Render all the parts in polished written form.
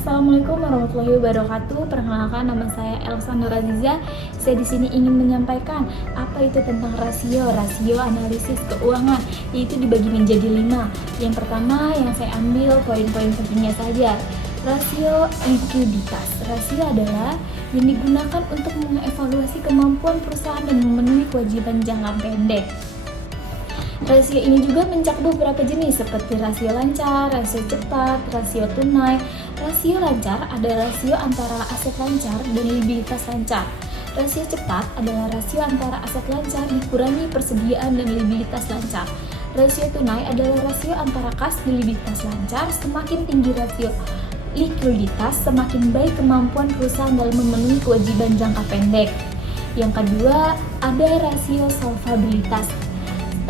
Assalamualaikum warahmatullahi wabarakatuh. Perkenalkan, nama saya Elsa Nur Aziza. Saya di sini ingin menyampaikan apa itu tentang rasio analisis keuangan, yaitu dibagi menjadi 5. Yang pertama yang saya ambil poin-poin pentingnya saja. Rasio likuiditas. Rasio adalah yang digunakan untuk mengevaluasi kemampuan perusahaan dan memenuhi kewajiban jangka pendek. Rasio ini juga mencakup beberapa jenis seperti rasio lancar, rasio cepat, rasio tunai. Rasio lancar adalah rasio antara aset lancar dan likuiditas lancar. Rasio cepat adalah rasio antara aset lancar dikurangi persediaan dan likuiditas lancar. Rasio tunai adalah rasio antara kas dan likuiditas lancar. Semakin tinggi rasio likuiditas, semakin baik kemampuan perusahaan dalam memenuhi kewajiban jangka pendek. Yang kedua, ada rasio solvabilitas.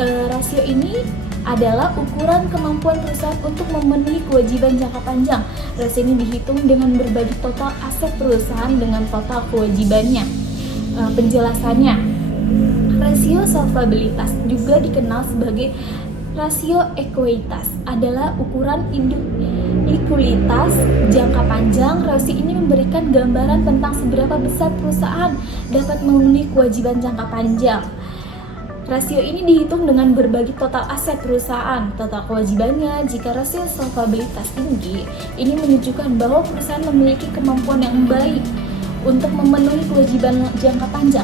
Rasio ini adalah ukuran kemampuan perusahaan untuk memenuhi kewajiban jangka panjang. Rasio ini dihitung dengan berbagi total aset perusahaan dengan total kewajibannya. Penjelasannya, rasio solvabilitas juga dikenal sebagai rasio ekuitas, adalah ukuran likuiditas jangka panjang. Rasio ini memberikan gambaran tentang seberapa besar perusahaan dapat memenuhi kewajiban jangka panjang. Rasio ini dihitung dengan berbagi total aset perusahaan, total kewajibannya. Jika rasio solvabilitas tinggi, ini menunjukkan bahwa perusahaan memiliki kemampuan yang baik untuk memenuhi kewajiban jangka panjang.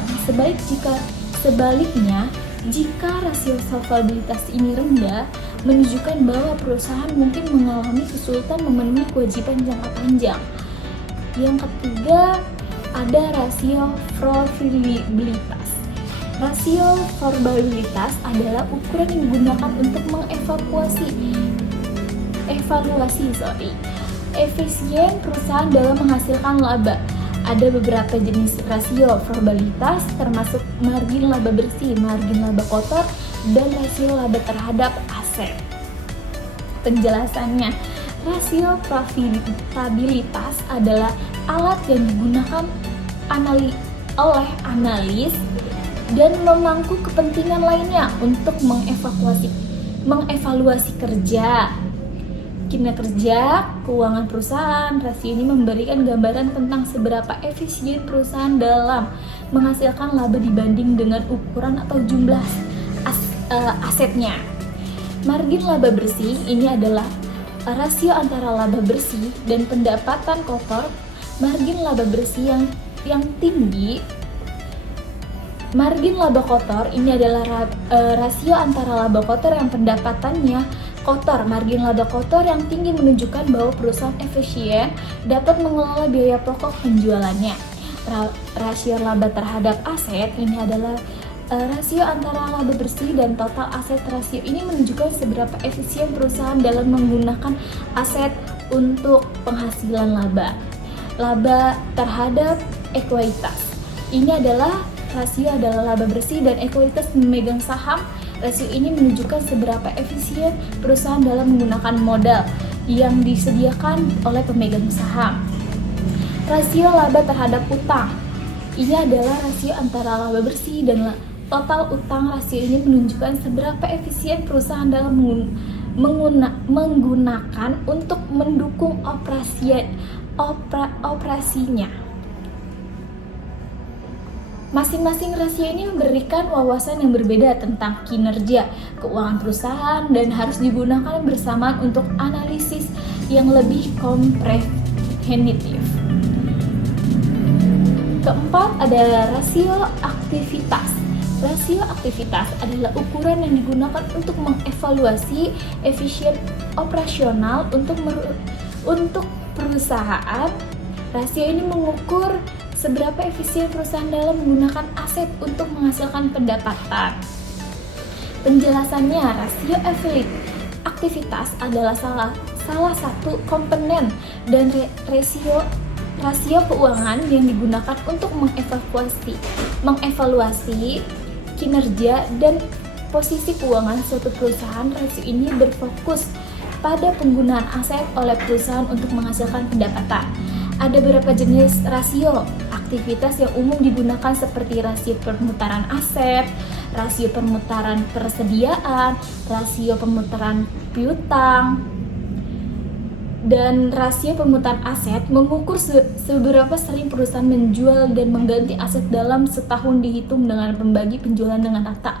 Sebaliknya, jika rasio solvabilitas ini rendah, menunjukkan bahwa perusahaan mungkin mengalami kesulitan memenuhi kewajiban jangka panjang. Yang ketiga, ada rasio probabilitas. Rasio probabilitas adalah ukuran yang digunakan untuk efisien perusahaan dalam menghasilkan laba. Ada beberapa jenis rasio probabilitas, termasuk margin laba bersih, margin laba kotor, dan rasio laba terhadap aset. Penjelasannya, rasio probabilitas adalah alat yang digunakan oleh analis dan memangku kepentingan lainnya untuk mengevaluasi kinerja keuangan perusahaan. Rasio ini memberikan gambaran tentang seberapa efisien perusahaan dalam menghasilkan laba dibanding dengan ukuran atau jumlah asetnya. Margin laba bersih ini adalah rasio antara laba bersih dan pendapatan kotor. Margin laba bersih yang tinggi. Margin laba kotor ini adalah rasio antara laba kotor yang pendapatannya kotor. Margin laba kotor yang tinggi menunjukkan bahwa perusahaan efisien dapat mengelola biaya pokok penjualannya. Rasio laba terhadap aset ini adalah rasio antara laba bersih dan total aset. Rasio ini menunjukkan seberapa efisien perusahaan dalam menggunakan aset untuk penghasilan laba. Laba terhadap ekuitas ini adalah rasio adalah laba bersih dan ekuitas memegang saham. Rasio ini menunjukkan seberapa efisien perusahaan dalam menggunakan modal yang disediakan oleh pemegang saham. Rasio laba terhadap utang ini adalah rasio antara laba bersih dan total utang. Rasio ini menunjukkan seberapa efisien perusahaan dalam menggunakan untuk mendukung operasinya. Masing-masing rasio ini memberikan wawasan yang berbeda tentang kinerja keuangan perusahaan dan harus digunakan bersamaan untuk analisis yang lebih komprehensif. Keempat, ada rasio aktivitas. Rasio aktivitas adalah ukuran yang digunakan untuk mengevaluasi efisien operasional untuk perusahaan. Rasio ini mengukur seberapa efisien perusahaan dalam menggunakan aset untuk menghasilkan pendapatan. Penjelasannya, rasio aktivitas adalah salah satu komponen dan rasio keuangan yang digunakan untuk mengevaluasi kinerja dan posisi keuangan suatu perusahaan. Rasio ini berfokus pada penggunaan aset oleh perusahaan untuk menghasilkan pendapatan. Ada beberapa jenis rasio aktivitas yang umum digunakan seperti rasio perputaran aset, rasio perputaran persediaan, rasio pemutaran piutang, Dan rasio permutaan aset mengukur seberapa sering perusahaan menjual dan mengganti aset dalam setahun, dihitung dengan pembagi penjualan dengan rata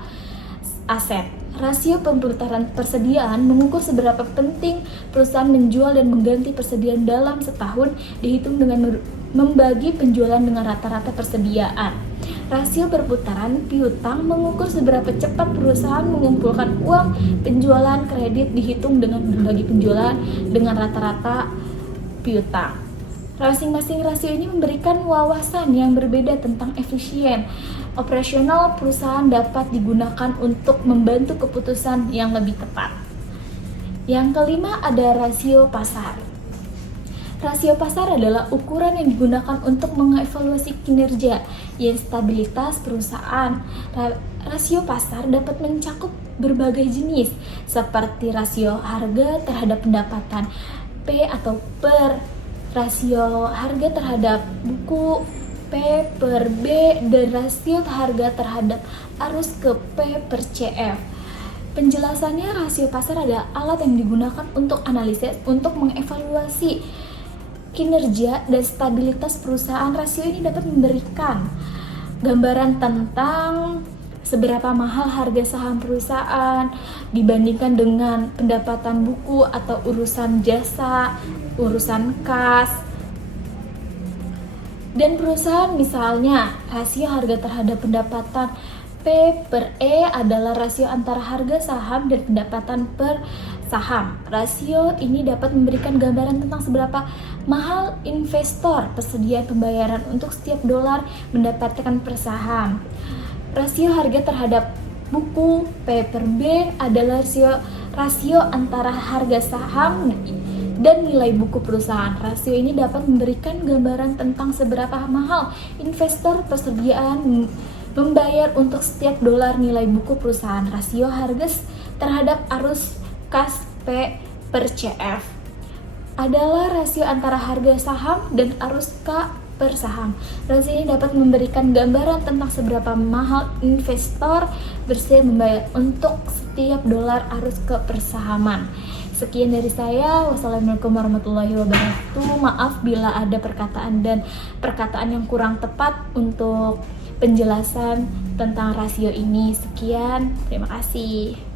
aset. Rasio perputaran persediaan mengukur seberapa penting perusahaan menjual dan mengganti persediaan dalam setahun, dihitung dengan membagi penjualan dengan rata-rata persediaan. Rasio perputaran piutang mengukur seberapa cepat perusahaan mengumpulkan uang penjualan kredit, dihitung dengan membagi penjualan dengan rata-rata piutang. Masing-masing rasio ini memberikan wawasan yang berbeda tentang efisien operasional perusahaan, dapat digunakan untuk membantu keputusan yang lebih tepat. Yang kelima ada rasio pasar. Rasio pasar adalah ukuran yang digunakan untuk mengevaluasi kinerja dan stabilitas perusahaan. Rasio pasar dapat mencakup berbagai jenis, seperti rasio harga terhadap pendapatan P atau per, rasio harga terhadap buku P per B, dan rasio harga terhadap arus ke P per CF. Penjelasannya, rasio pasar adalah alat yang digunakan untuk analisis, untuk mengevaluasi kinerja dan stabilitas perusahaan. Rasio ini dapat memberikan gambaran tentang seberapa mahal harga saham perusahaan dibandingkan dengan pendapatan buku atau urusan jasa, urusan kas. Dan perusahaan, misalnya rasio harga terhadap pendapatan P per E adalah rasio antara harga saham dan pendapatan per saham. Rasio ini dapat memberikan gambaran tentang seberapa mahal investor persediaan pembayaran untuk setiap dolar mendapatkan per saham. Rasio harga terhadap buku P per B adalah rasio antara harga saham dan nilai buku perusahaan. Rasio ini dapat memberikan gambaran tentang seberapa mahal investor persediaan membayar untuk setiap dolar nilai buku perusahaan. Rasio harga terhadap arus kas P per CF adalah rasio antara harga saham dan arus K per saham. Rasio ini dapat memberikan gambaran tentang seberapa mahal investor bersedia membayar untuk setiap dolar arus ke persahaman. Sekian dari saya. Wassalamualaikum warahmatullahi wabarakatuh. Maaf bila ada perkataan yang kurang tepat untuk penjelasan tentang rasio ini. Sekian, terima kasih.